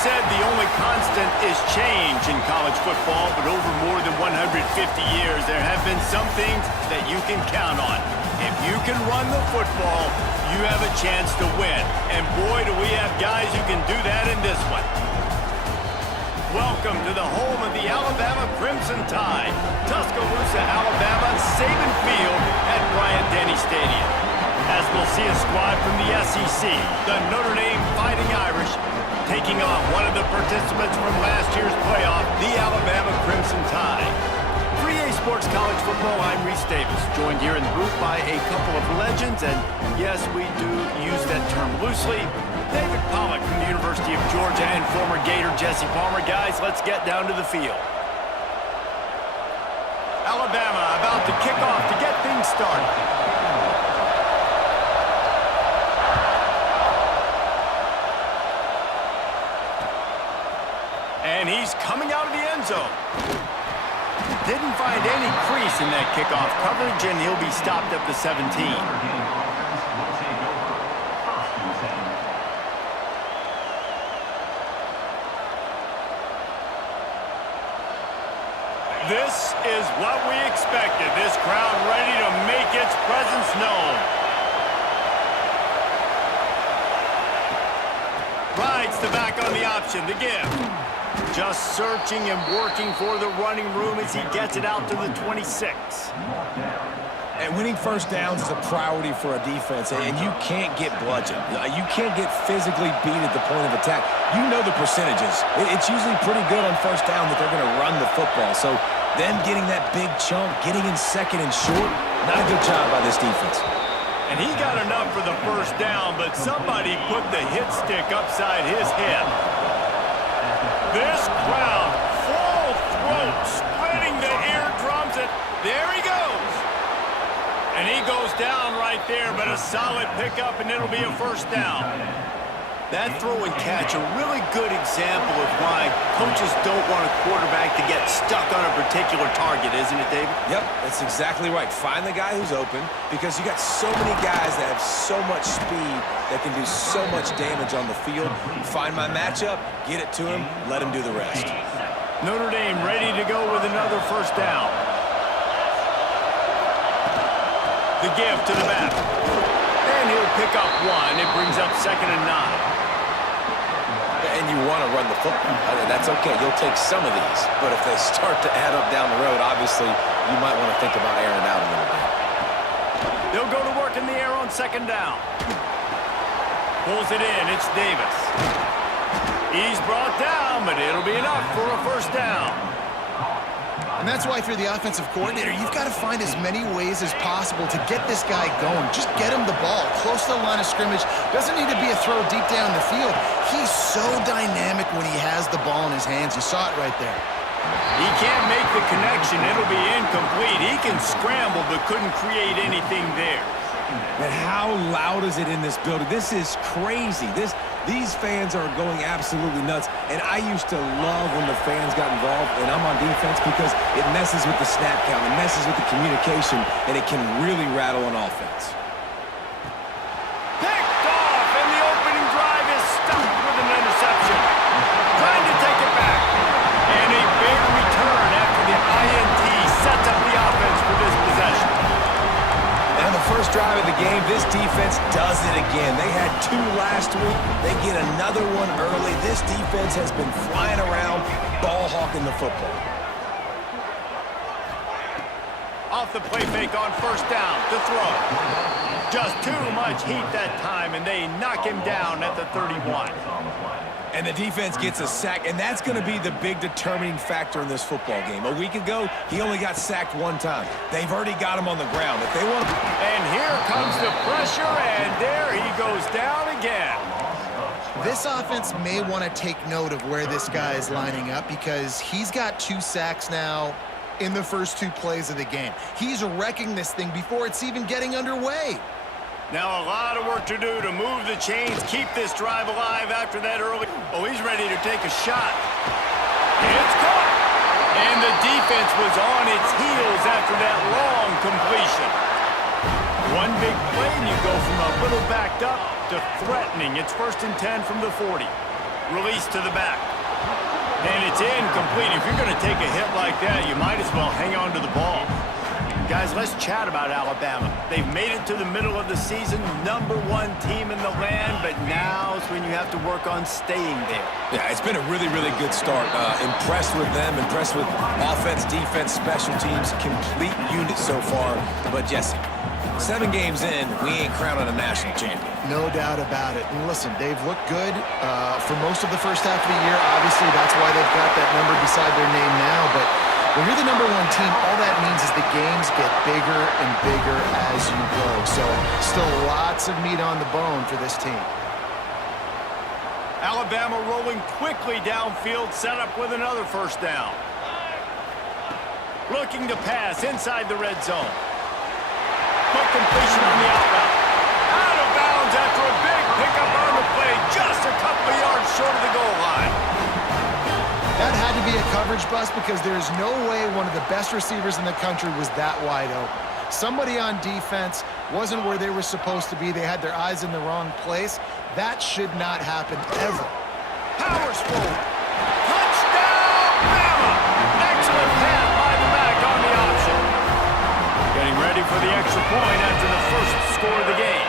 said the only constant is change in college football, but over more than 150 years, there have been some things that you can count on. If you can run the football, you have a chance to win. And boy, do we have guys who can do that in this one. Welcome to the home of the Alabama Crimson Tide, Tuscaloosa, Alabama, Saban Field at Bryant-Denny Stadium. As we'll see a squad from the SEC, the Notre Dame Fighting Irish, taking on one of the participants from last year's playoff, the Alabama Crimson Tide. For EA Sports College Football, I'm Reese Davis, joined here in the booth by a couple of legends, and yes, we do use that term loosely. David Pollack from the University of Georgia and former Gator Jesse Palmer. Guys, let's get down to the field. Alabama about to kick off to get things started. And he's coming out of the end zone. Didn't find any crease in that kickoff coverage, and he'll be stopped at the 17. This is what we expected. This crowd ready to make its presence known. Rides the back on the option to give. Just searching and working for the running room as he gets it out to the 26. And winning first downs is a priority for a defense, and you can't get bludgeoned. You can't get physically beat at the point of attack. You know the percentages. It's usually pretty good on first down that they're going to run the football. So them getting that big chunk, getting in second and short, not a good job by this defense. And he got enough for the first down, but somebody put the hit stick upside his head. This crowd, full throat, spreading the eardrums, and there he goes. And he goes down right there, but a solid pickup, and it'll be a first down. That throw and catch, a really good example of why coaches don't want a quarterback to get stuck on a particular target, isn't it, David? Yep, that's exactly right. Find the guy who's open, because you got so many guys that have so much speed that can do so much damage on the field. Find my matchup, get it to him, let him do the rest. Notre Dame ready to go with another first down. The give to the back. And he'll pick up one. It brings up 2nd and 9. And you want to run the football. That's okay. You'll take some of these. But if they start to add up down the road, obviously, you might want to think about airing out a little bit. They'll go to work in the air on 2nd down. Pulls it in. It's Davis. He's brought down, but it'll be enough for a first down. And that's why if you're the offensive coordinator, you've got to find as many ways as possible to get this guy going. Just get him the ball close to the line of scrimmage. Doesn't need to be a throw deep down the field. He's so dynamic when he has the ball in his hands. You saw it right there. He can't make the connection. It'll be incomplete. He can scramble, but couldn't create anything there. And how loud is it in this building? This is crazy. These fans are going absolutely nuts. And I used to love when the fans got involved, and I'm on defense, because it messes with the snap count, it messes with the communication, and it can really rattle an offense. Picked off, and the opening drive is stopped with an interception. Trying to take it back. And a big return after the INT sets up the offense for this possession. And the first drive of the game, this defense does it again. They had 2 last week. They get another one early. This defense has been flying around, ball hawking the football. Off the play fake on first down to throw. Just too much heat that time, and they knock him down at the 31. And the defense gets a sack, and that's going to be the big determining factor in this football game. A week ago, he only got sacked 1 time. They've already got him on the ground. If they want to... And here comes the pressure, and there he goes down again. This offense may want to take note of where this guy is lining up, because he's got 2 sacks now in the first 2 plays of the game. He's wrecking this thing before it's even getting underway. Now a lot of work to do to move the chains, keep this drive alive after that early. Oh, he's ready to take a shot. It's caught. And the defense was on its heels after that long completion. One big play, and you go from a little backed up to threatening. It's 1st and 10 from the 40. Release to the back. And it's incomplete. If you're going to take a hit like that, you might as well hang on to the ball. Guys, let's chat about Alabama. They've made it to the middle of the season, #1 team in the land, but now's when you have to work on staying there. Yeah, it's been a really, really good start. Impressed with them, impressed with offense, defense, special teams, complete unit so far. But Jesse, 7 games in, we ain't crowning a national champion. No doubt about it. And listen, they've looked good for most of the first half of the year. Obviously, that's why they've got that number beside their name now. But when you're the #1 team, all that means is the games get bigger and bigger as you go. So still lots of meat on the bone for this team. Alabama rolling quickly downfield, set up with another first down. Looking to pass inside the red zone. Quick completion on the outbound. Out of bounds after a big pickup on the play, just a couple of yards short of the goal line. That had to be a coverage bust because there's no way one of the best receivers in the country was that wide open. Somebody on defense wasn't where they were supposed to be. They had their eyes in the wrong place. That should not happen ever. Powers forward. Touchdown, Bama! Excellent pass by the back on the option. Getting ready for the extra point after the first score of the game.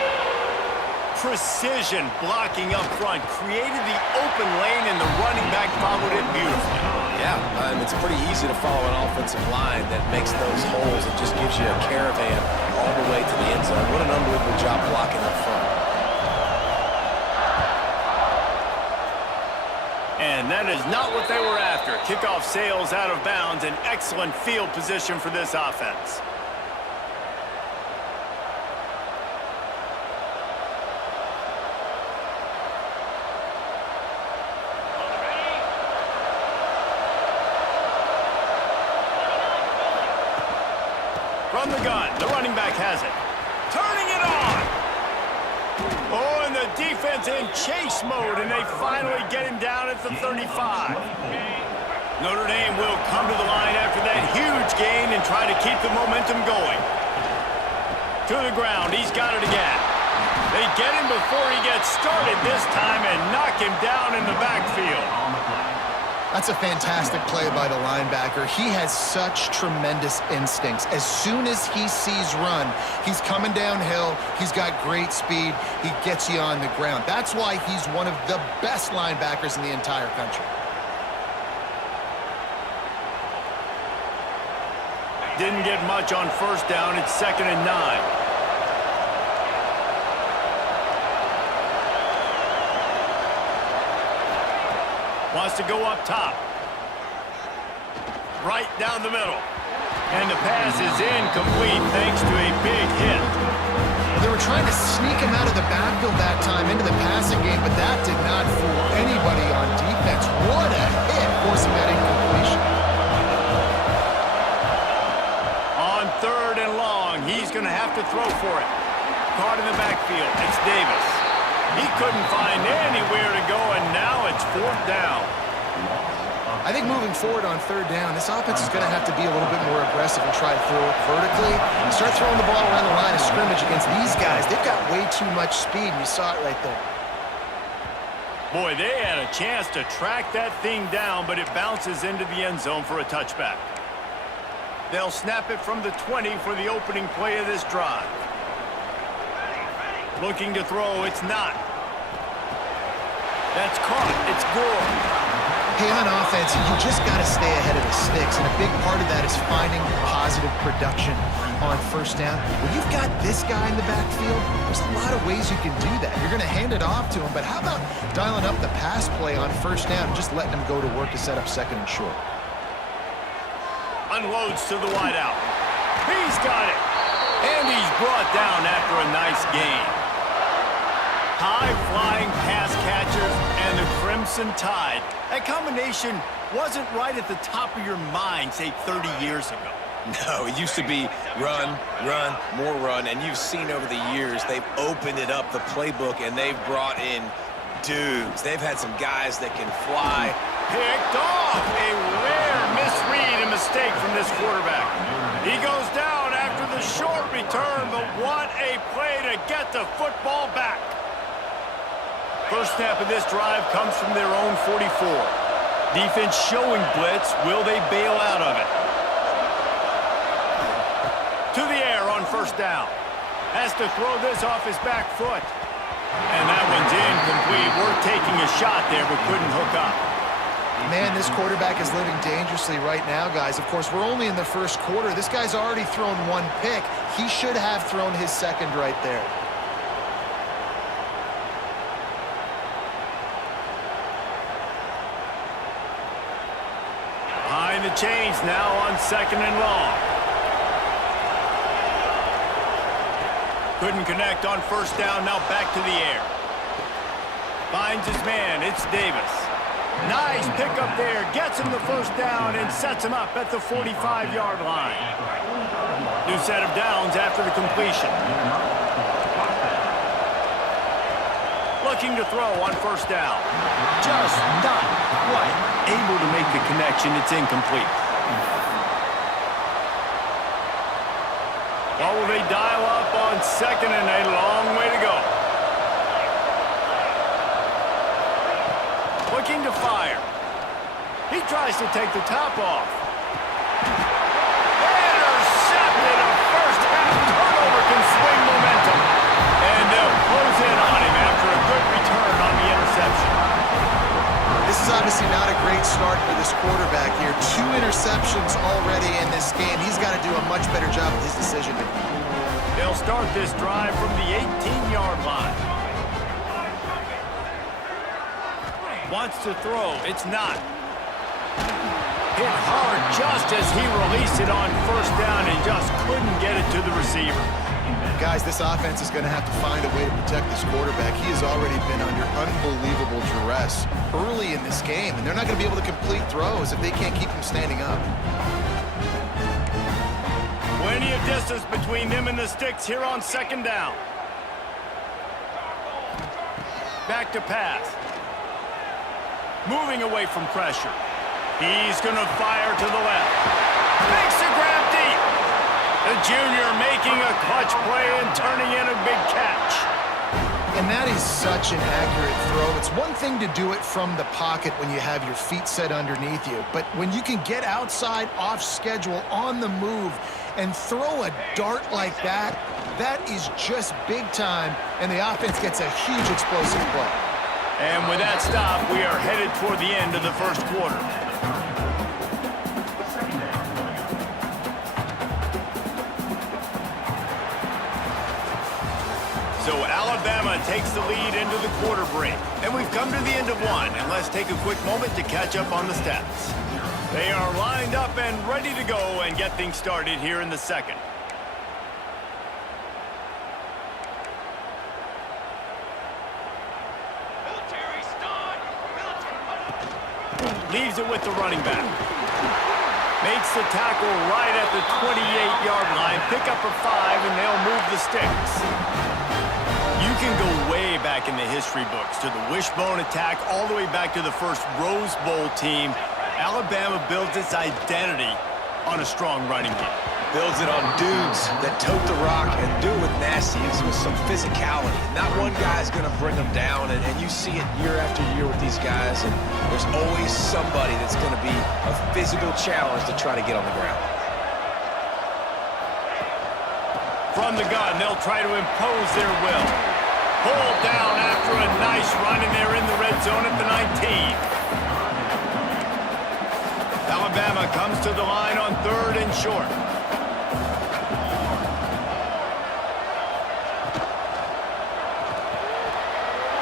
Precision blocking up front, created the open lane, and the running back followed it beautifully. Yeah, it's pretty easy to follow an offensive line that makes those holes. It just gives you a caravan all the way to the end zone. What an unbelievable job blocking up front. And that is not what they were after. Kickoff sails out of bounds, an excellent field position for this offense. From the gun, the running back has it. Turning it on! Oh, and the defense in chase mode, and they finally get him down at the 35. Notre Dame will come to the line after that huge gain and try to keep the momentum going. To the ground, he's got it again. They get him before he gets started this time and knock him down in the backfield. That's a fantastic play by the linebacker. He has such tremendous instincts. As soon as he sees run, he's coming downhill. He's got great speed. He gets you on the ground. That's why he's one of the best linebackers in the entire country. Didn't get much on first down. It's 2nd and 9. Wants to go up top. Right down the middle. And the pass is incomplete thanks to a big hit. Well, they were trying to sneak him out of the backfield that time into the passing game, but that did not fool anybody on defense. What a hit, forcing that incompletion. On 3rd and long, he's going to have to throw for it. Caught in the backfield. It's Davis. He couldn't find anywhere to go, and now it's 4th down. I think moving forward on 3rd down, this offense is going to have to be a little bit more aggressive and try to throw it vertically. And start throwing the ball around the line of scrimmage against these guys. They've got way too much speed, and you saw it right there. Boy, they had a chance to track that thing down, but it bounces into the end zone for a touchback. They'll snap it from the 20 for the opening play of this drive. Looking to throw, it's not. That's caught. It's Gore. Hey, on offense, you just got to stay ahead of the sticks, and a big part of that is finding positive production on first down. When you've got this guy in the backfield, there's a lot of ways you can do that. You're going to hand it off to him, but how about dialing up the pass play on first down and just letting him go to work to set up 2nd and short? Unloads to the wideout. He's got it. And he's brought down after a nice gain. High-flying pass catchers and the Crimson Tide. That combination wasn't right at the top of your mind, say, 30 years ago. No, it used to be run, run, more run, and you've seen over the years they've opened it up, the playbook, and they've brought in dudes. They've had some guys that can fly. Picked off. A rare misread and mistake from this quarterback. He goes down after the short return, but what a play to get the football back. First snap of this drive comes from their own 44. Defense showing blitz. Will they bail out of it? To the air on first down. Has to throw this off his back foot. And that one's incomplete. We're taking a shot there, but couldn't hook up. Man, this quarterback is living dangerously right now, guys. Of course, we're only in the first quarter. This guy's already thrown one pick. He should have thrown his second right there. Behind the chains now on second and long. Couldn't connect on first down, now back to the air. Finds his man, it's Davis. Nice pickup there, gets him the first down and sets him up at the 45-yard line. New set of downs after the completion. Looking to throw on first down. Just not quite able to make the connection, it's incomplete. Well, will they dial up on second and a long way to go? Looking to fire. He tries to take the top off. Intercepted. A first half turnover can swing momentum. And they'll close in on him after a good return on the interception. This is obviously not a great start for this quarterback here. 2 interceptions already in this game. He's got to do a much better job with his decision-making. They'll start this drive from the 18-yard line. Wants to throw. It's not. Hit hard just as he released it on first down and just couldn't get it to the receiver. Guys, this offense is going to have to find a way to protect this quarterback. He has already been under unbelievable duress early in this game, and they're not going to be able to complete throws if they can't keep him standing up. Plenty of distance between them and the sticks here on second down. Back to pass. Moving away from pressure. He's going to fire to the left. Makes a grab deep. The junior making a clutch play and turning in a big catch. And that is such an accurate throw. It's one thing to do it from the pocket when you have your feet set underneath you, but when you can get outside, off schedule, on the move, and throw a dart like that, that is just big time, and the offense gets a huge explosive play. And with that stop, we are headed toward the end of the first quarter. So Alabama takes the lead into the quarter break. And we've come to the end of one. And let's take a quick moment to catch up on the stats. They are lined up and ready to go and get things started here in the second. Leaves it with the running back. Makes the tackle right at the 28-yard line. Pick up a 5, and they'll move the sticks. You can go way back in the history books to the wishbone attack all the way back to the first Rose Bowl team. Alabama builds its identity on a strong running game. Builds it on dudes that tote the rock and do it with nastiness, with some physicality. Not one guy's going to bring them down, and you see it year after year with these guys, and there's always somebody that's going to be a physical challenge to try to get on the ground. From the gun, they'll try to impose their will. Pulled down after a nice run, and they're in the red zone at the 19. Alabama comes to the line on 3rd and short.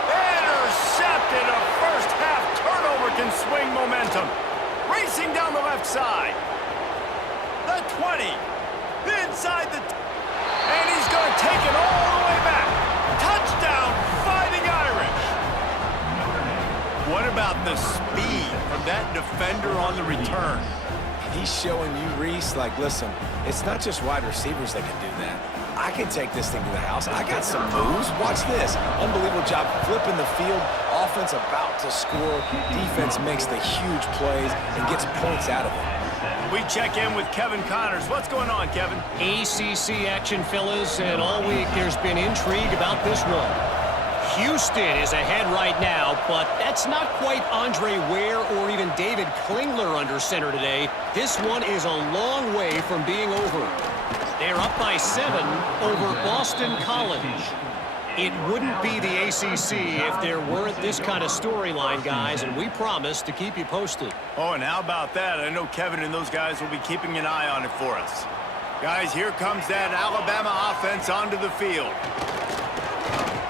Intercepted. A first half turnover can swing momentum. Racing down the left side. The 20. Inside the... And he's going to take it all the way back. Touchdown, Fighting Irish. What about the speed from that defender on the return? He's showing you, Reese, like, listen, it's not just wide receivers that can do that. I can take this thing to the house. I got some moves. Watch this. Unbelievable job flipping the field. Offense about to score. Defense makes the huge plays and gets points out of it. We check in with Kevin Connors. What's going on, Kevin? ACC action, fellas, and all week there's been intrigue about this one. Houston is ahead right now, but that's not quite Andre Ware or even David Klingler under center today. This one is a long way from being over. They're up by 7 over Boston College. It wouldn't be the ACC if there weren't this kind of storyline, guys, and we promise to keep you posted. Oh, and how about that? I know Kevin and those guys will be keeping an eye on it for us. Guys, here comes that Alabama offense onto the field.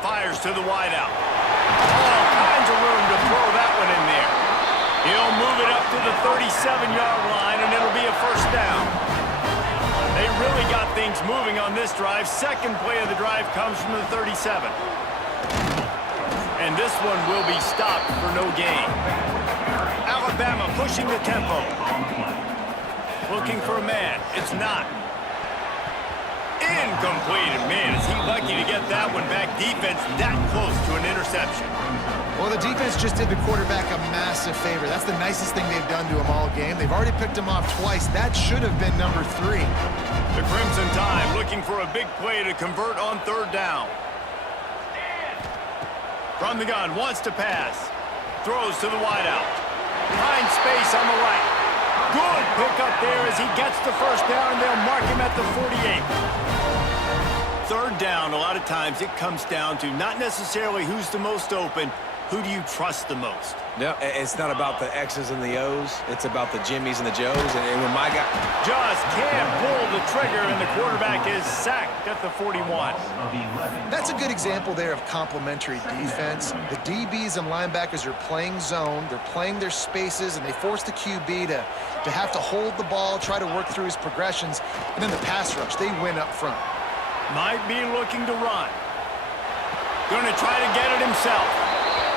Fires to the wideout. All kinds of room to throw that one in there. He'll move it up to the 37-yard line, and it'll be a first down. They really got things moving on this drive. Second play of the drive comes from the 37. And this one will be stopped for no gain. Alabama pushing the tempo. Looking for a man. It's not. Incomplete. And man, is he lucky to get that one back. Defense that close to an interception. Well, the defense just did the quarterback a massive favor. That's the nicest thing they've done to him all game. They've already picked him off twice. That should have been number 3. The Crimson Tide looking for a big play to convert on third down. From the gun, wants to pass. Throws to the wideout. Finds space on the right. Good pickup there as he gets the first down, and they'll mark him at the 48. Third down, a lot of times it comes down to not necessarily who's the most open, who do you trust the most? No, it's not about the X's and the O's. It's about the Jimmys and the Joes. And when my guy Just can't pull the trigger, and the quarterback is sacked at the 41. That's a good example there of complementary defense. The DBs and linebackers are playing zone. They're playing their spaces, and they force the QB to have to hold the ball, try to work through his progressions. And then the pass rush, they win up front. Might be looking to run. Going to try to get it himself.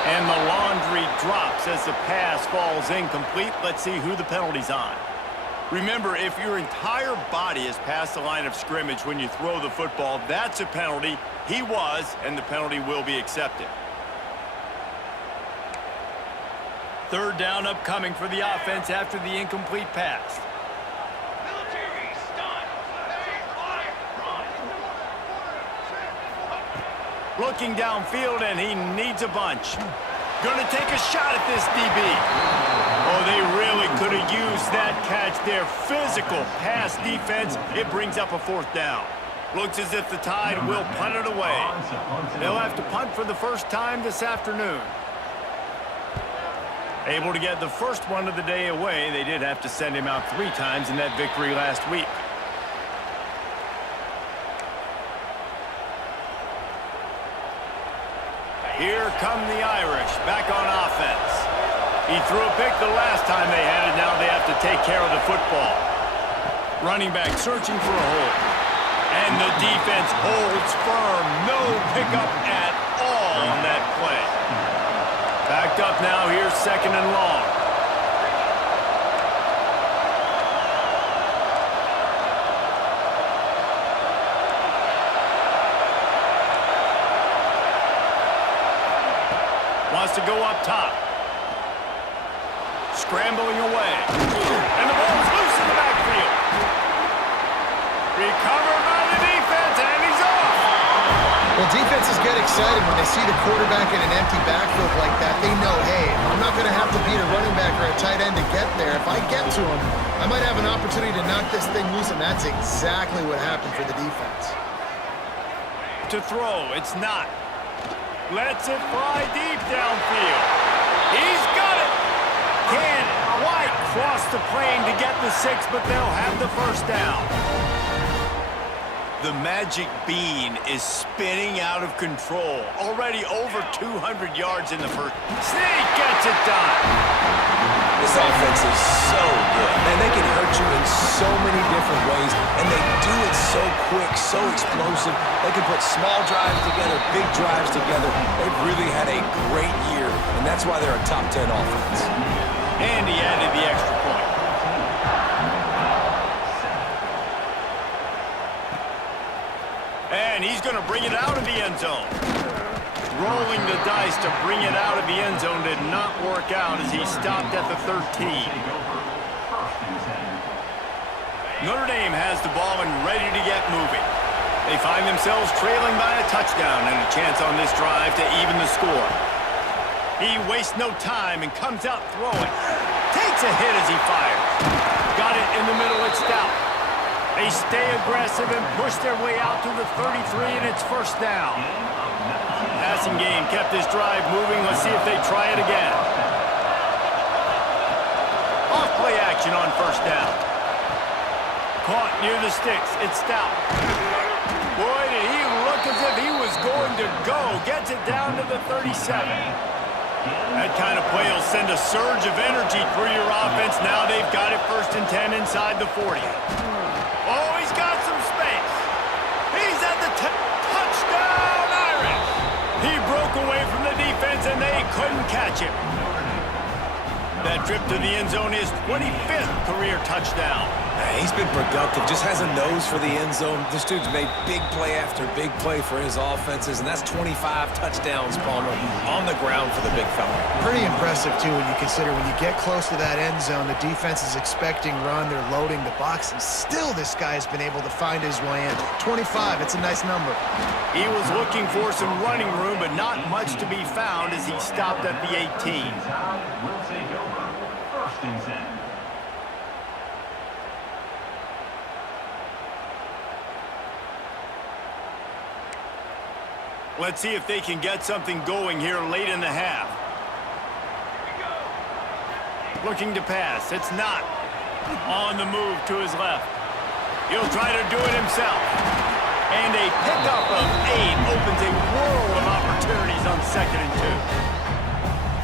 And the laundry drops as the pass falls incomplete. Let's see who the penalty's on. Remember, if your entire body is past the line of scrimmage when you throw the football, that's a penalty. He was, and the penalty will be accepted. Third down upcoming for the offense after the incomplete pass. Looking downfield, and he needs a bunch. Going to take a shot at this DB. Oh, they really could have used that catch there. Physical pass defense. It brings up a fourth down. Looks as if the Tide will punt it away. They'll have to punt for the first time this afternoon. Able to get the first one of the day away. They did have to send him out 3 times in that victory last week. Here come the Irish, back on offense. He threw a pick the last time they had it. Now they have to take care of the football. Running back searching for a hole. And the defense holds firm. No pickup at all on that play. Backed up now. Here's second and long. Wants to go up top. Scrambling away. And the ball is loose in the backfield. Recovered by the defense, and he's off. Well, defenses get excited when they see the quarterback in an empty backfield like that. They know, hey, I'm not going to have to beat a running back or a tight end to get there. If I get to him, I might have an opportunity to knock this thing loose, and that's exactly what happened for the defense. To throw, it's not. Lets it fly deep downfield. He's got it. Can't quite cross the plane to get the 6, but they'll have the first down. The magic bean is spinning out of control. Already over 200 yards in the first. Sneak gets it done. This offense is so good. Man, they can hurt you in so many different ways, and they do it so quick, so explosive. They can put small drives together, big drives together. They've really had a great year, and that's why they're a top 10 offense. And he added the extra point. And he's going to bring it out of the end zone. Rolling the dice to bring it out of the end zone did not work out as he stopped at the 13. Notre Dame has the ball and ready to get moving. They find themselves trailing by a touchdown and a chance on this drive to even the score. He wastes no time and comes out throwing. Takes a hit as he fires. Got it in the middle, it's Stout. They stay aggressive and push their way out to the 33, and it's first down. Passing game kept this drive moving. Let's see if they try it again. Off play action on first down. Caught near the sticks. It's Stout. Boy, did he look as if he was going to go. Gets it down to the 37. That kind of play will send a surge of energy through your offense. Now they've got it first and 10 inside the 40. Oh, he's got some space. He's at the touchdown, Irish. He broke away from the defense, and they couldn't catch him. That trip to the end zone is 25th career touchdown. He's been productive, just has a nose for the end zone. This dude's made big play after big play for his offenses, and that's 25 touchdowns, Palmer, on the ground for the big fella. Pretty impressive, too, when you consider when you get close to that end zone, the defense is expecting run, they're loading the box, and still this guy has been able to find his way in. 25, it's a nice number. He was looking for some running room, but not much to be found as he stopped at the 18. First and 10. Let's see if they can get something going here late in the half. Looking to pass. It's not. On the move to his left. He'll try to do it himself. And a pickup of 8 opens a world of opportunities on 2nd and 2.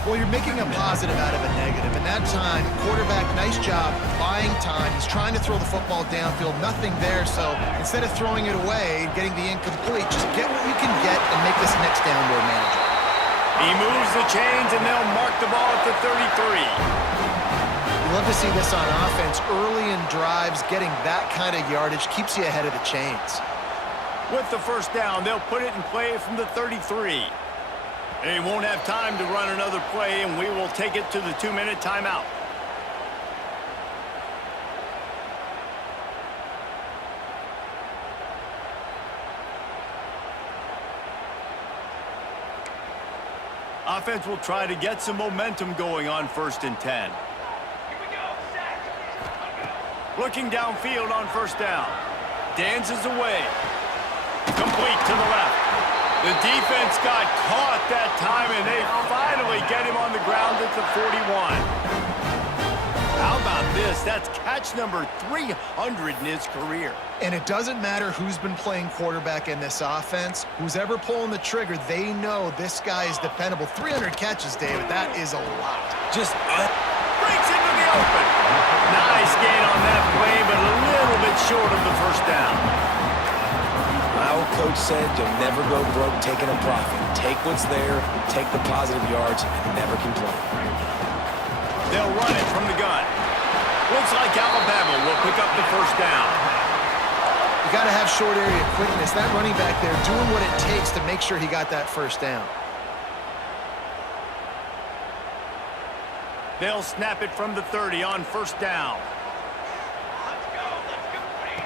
Well, you're making a positive out of a negative. And that time, quarterback, nice job buying time. He's trying to throw the football downfield. Nothing there, so instead of throwing it away, getting the incomplete, just get what you can get and make this next down more manageable. He moves the chains, and they'll mark the ball at the 33. You love to see this on offense. Early in drives, getting that kind of yardage keeps you ahead of the chains. With the first down, they'll put it in play from the 33. They won't have time to run another play, and we will take it to the 2-minute timeout. Offense will try to get some momentum going on 1st and 10. Looking downfield on first down. Dances away. Complete to the left. The defense got caught that time, and they finally get him on the ground at the 41. How about this? That's catch number 300 in his career. And it doesn't matter who's been playing quarterback in this offense. Who's ever pulling the trigger, they know this guy is dependable. 300 catches, David, that is a lot. Just Breaks into the open. Nice gain on that play, but a little bit short of the first down. Our coach said you'll never go broke taking a profit. Take what's there, take the positive yards, and never complain. They'll run it from the gun. Looks like Alabama will pick up the first down. You got to have short area quickness. That running back there doing what it takes to make sure he got that first down. They'll snap it from the 30 on first down.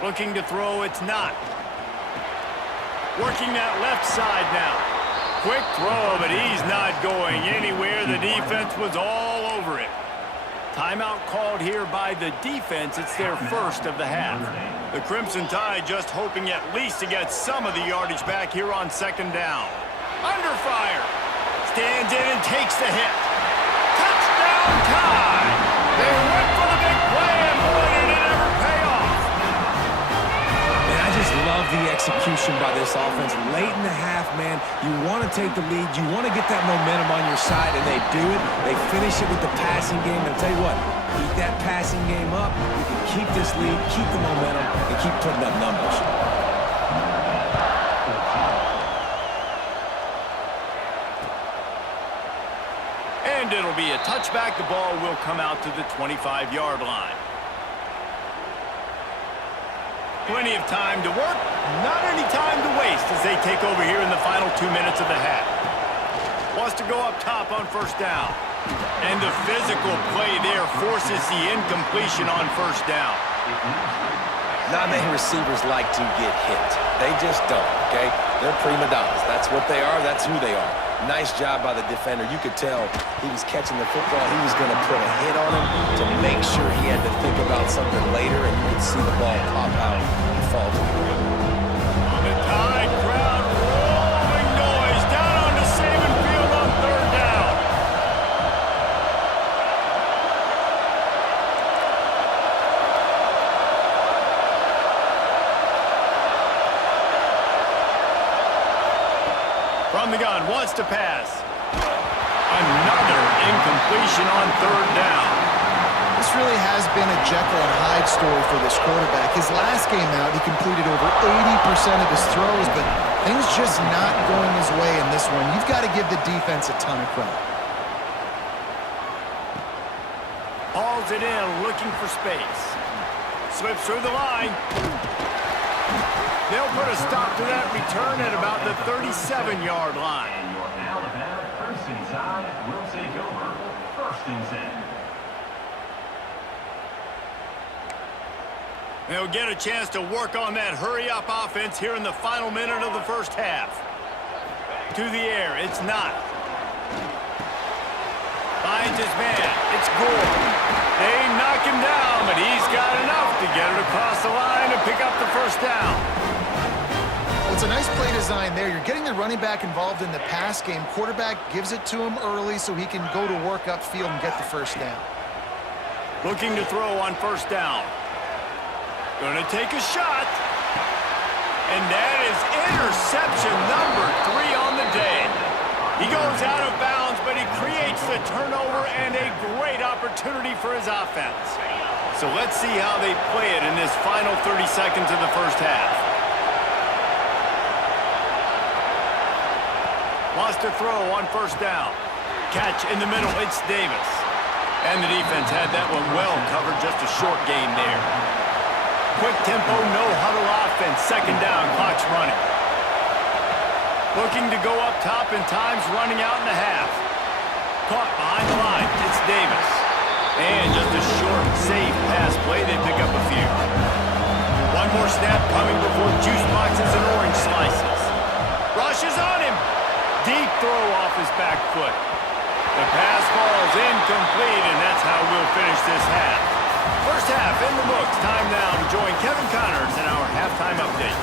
Looking to throw, it's not. Working that left side now. Quick throw, but he's not going anywhere. The defense was all over it. Timeout called here by the defense. It's their first of the half. The Crimson Tide just hoping at least to get some of the yardage back here on 2nd down. Under fire. Stands in and takes the hit. Touchdown Tide! They went for the big play, and boy, did it ever pay off. Man, I just love the execution by this offense. Late in the half, man, you want to take the lead. You want to get that momentum on your side, and they do it. They finish it with the passing game. And I'll tell you what, keep that passing game up. You can keep this lead, keep the momentum, and keep putting up numbers. And it'll be a touchback. The ball will come out to the 25-yard line. Plenty of time to work, not any time to waste as they take over here in the final 2 minutes of the half. Wants to go up top on first down. And the physical play there forces the incompletion on first down. Not many receivers like to get hit. They just don't, okay? They're prima donnas. That's what they are. That's who they are. Nice job by the defender. You could tell he was catching the football. He was going to put a hit on him to make sure he had to think about something later, and you could see the ball pop out and fall to the ground. The Tide crowd rolling noise down onto Saban Field on third down. From the gun, wants to pass. Another incompletion on third down. This really has been a Jekyll and Hyde story for this quarterback. His last game out, he completed over 80% of his throws, but things just not going his way in this one. You've got to give the defense a ton of credit. Hauls it in, looking for space. Slips through the line. They'll put a stop to that return at about the 37-yard line. And your Alabama Crimson Tide will take over first and 10. They'll get a chance to work on that hurry-up offense here in the final minute of the first half. To the air, it's not. Finds his man, it's Gore. They knock him down, but he's got enough to get it across the line and pick up the first down. Well, it's a nice play design there. You're getting the running back involved in the pass game. Quarterback gives it to him early so he can go to work upfield and get the first down. Looking to throw on first down. Gonna take a shot. And that is interception number 3 on the day. He goes out of bounds, but he creates the turnover and a great opportunity for his offense. So let's see how they play it in this final 30 seconds of the first half. Wants to throw on first down. Catch in the middle, it's Davis. And the defense had that one well covered, just a short gain there. Quick tempo, no huddle offense, second down, clock's running. Looking to go up top, and time's running out in the half. Caught behind the line, it's Davis. And just a short, safe pass play, they pick up a few. One more snap coming before juice boxes and orange slices. Rushes on him. Deep throw off his back foot. The pass falls incomplete, and that's how we'll finish this half. First half in the books. Time now to join Kevin Connors in our halftime update.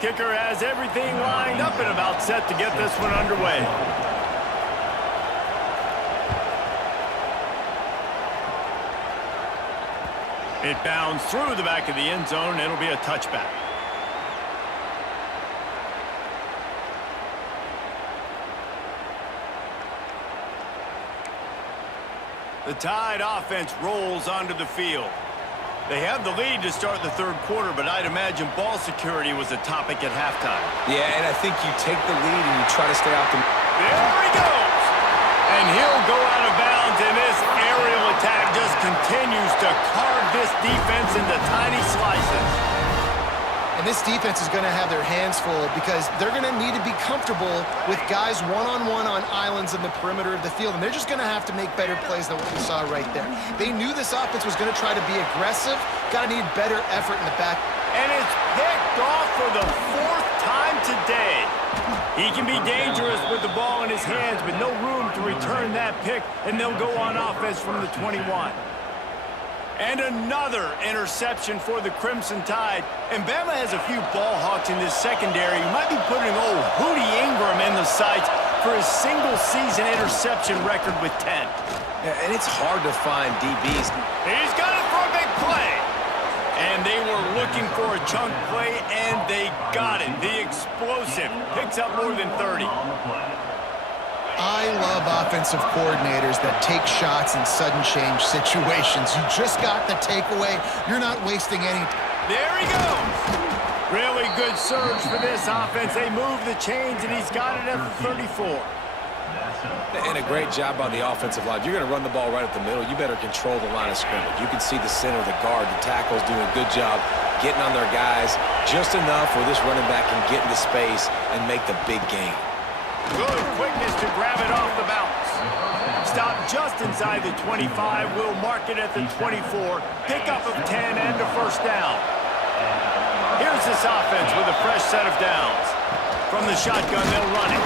Kicker has everything lined up and about set to get this one underway. It bounds through the back of the end zone. It'll be a touchback. The Tide offense rolls onto the field. They have the lead to start the third quarter, but I'd imagine ball security was a topic at halftime. Yeah, and I think you take the lead and you try to stay out the... There he goes! And he'll go out of bounds, and this aerial attack just continues to carve this defense into tiny slices. And this defense is going to have their hands full because they're going to need to be comfortable with guys one-on-one on islands in the perimeter of the field, and they're just going to have to make better plays than what we saw right there. They knew this offense was going to try to be aggressive, got to need better effort in the back. And it's picked off for the 4th time today. He can be dangerous with the ball in his hands, but no room to return that pick, and they'll go on offense from the 21. And another interception for the Crimson Tide. And Bama has a few ball hawks in this secondary. You might be putting old Hootie Ingram in the sights for his single-season interception record with 10. Yeah, and it's hard to find DBs. He's got it for a big play. And they were looking for a chunk play, and they got it. The explosive picks up more than 30. I love offensive coordinators that take shots in sudden change situations. You just got the takeaway. You're not wasting any. There he goes. Really good surge for this offense. They move the chains, and he's got it at the 34. And a great job on the offensive line. You're going to run the ball right at the middle. You better control the line of scrimmage. You can see the center, the guard, the tackles doing a good job getting on their guys just enough where this running back can get into space and make the big game. Good quickness to grab it off the bounce. Stop just inside the 25. We'll mark it at the 24. Pickup of 10 and a first down. Here's this offense with a fresh set of downs. From the shotgun, they'll run it.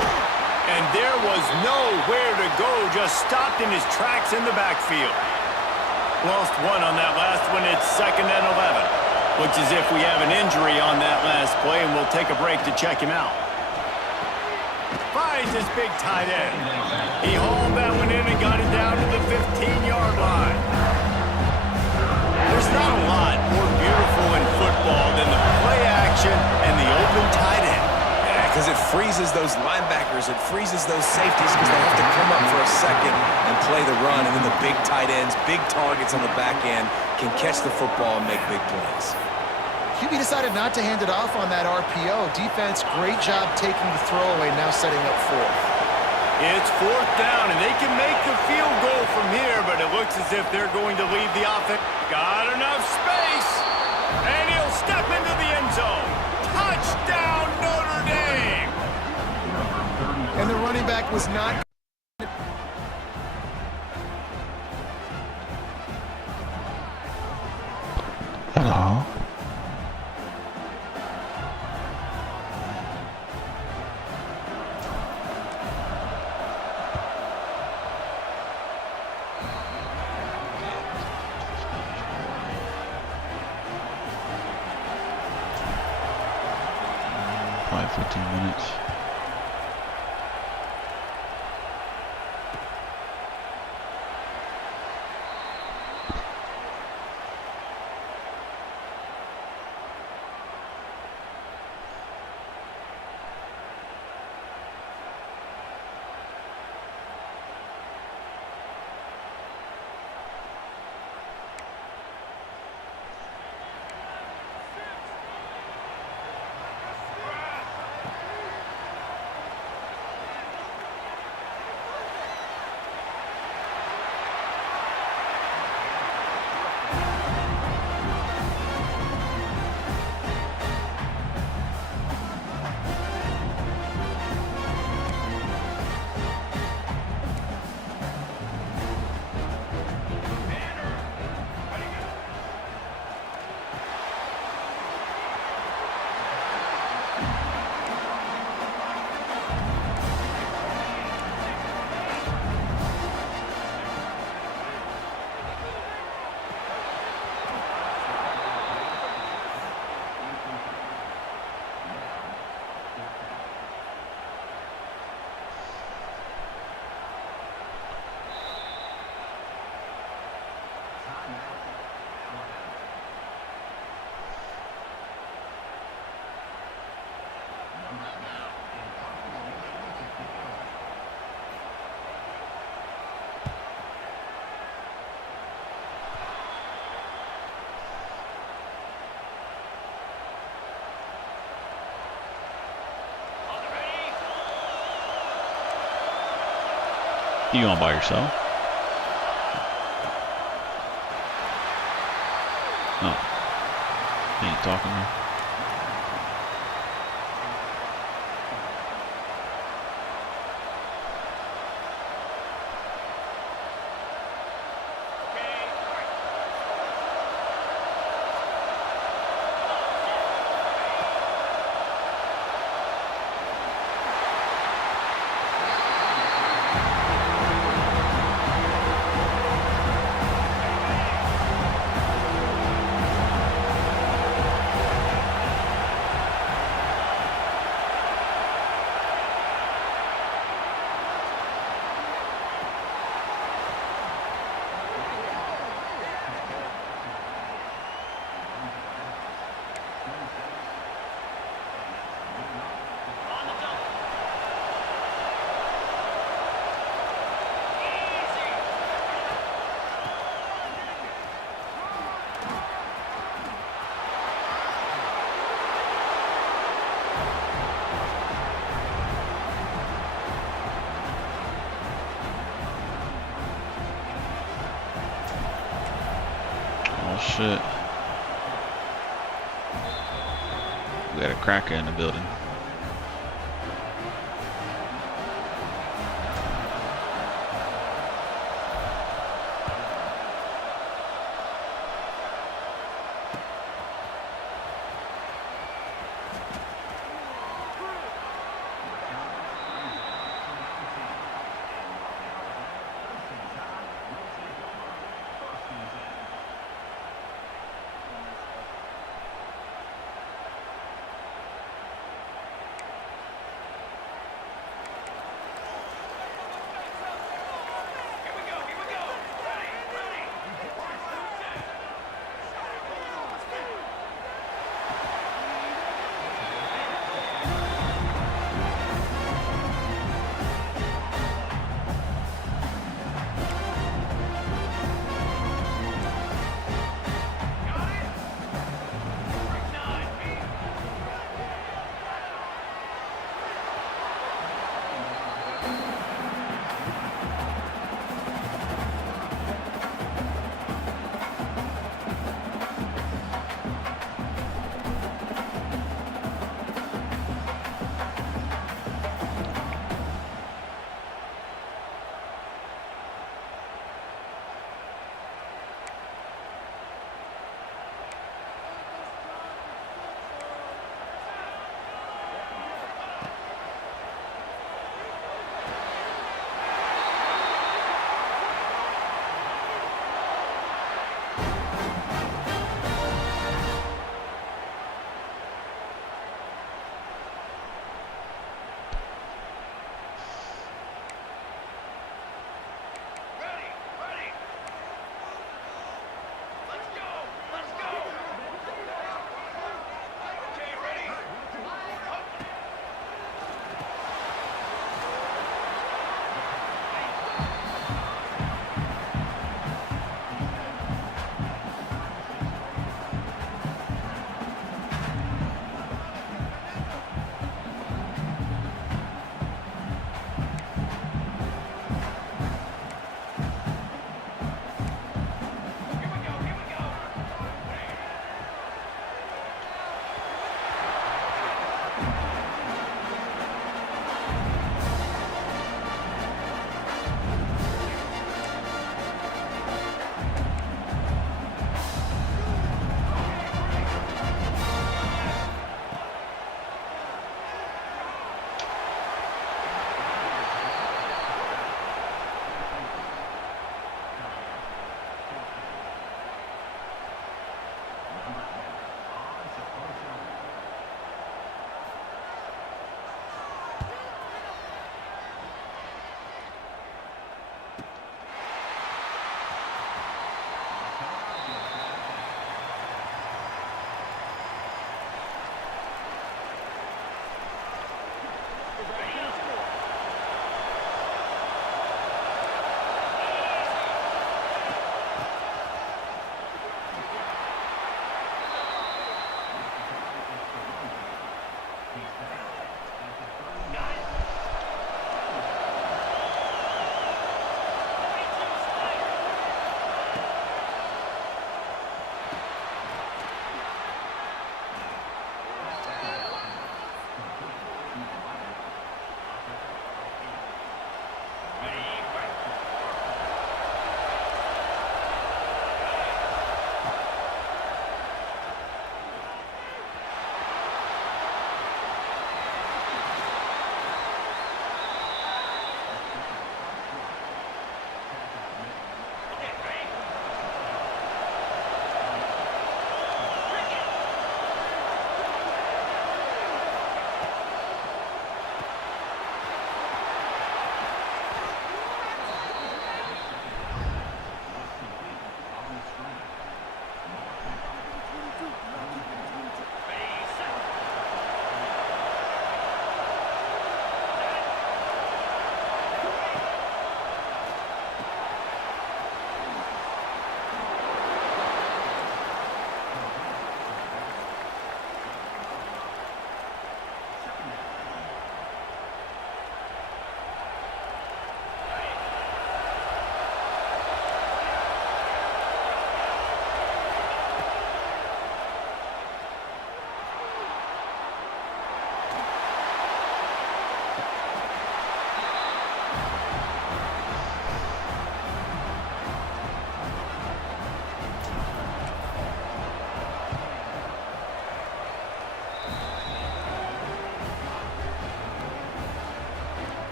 And there was nowhere to go, just stopped in his tracks in the backfield. Lost one on that last one. It's 2nd and 11. Looks as if we have an injury on that last play, and we'll take a break to check him out. Finds his big tight end. He hauled that one in and got it down to the 15-yard line. There's not a lot more beautiful in football than the play action and the open tight end. Because it freezes those linebackers, it freezes those safeties because they have to come up for a second and play the run, and then the big tight ends, big targets on the back end can catch the football and make big plays. QB decided not to hand it off on that RPO. Defense, great job taking the throwaway, now setting up 4th. It's 4th down, and they can make the field goal from here, but it looks as if they're going to leave the offense. Got enough space, and he'll step into the end zone. Touchdown, Notre Dame! And the running back was not... Hello. Probably 15 minutes. You going by yourself? Oh. You ain't talking there? Shit. We got a cracker in the building.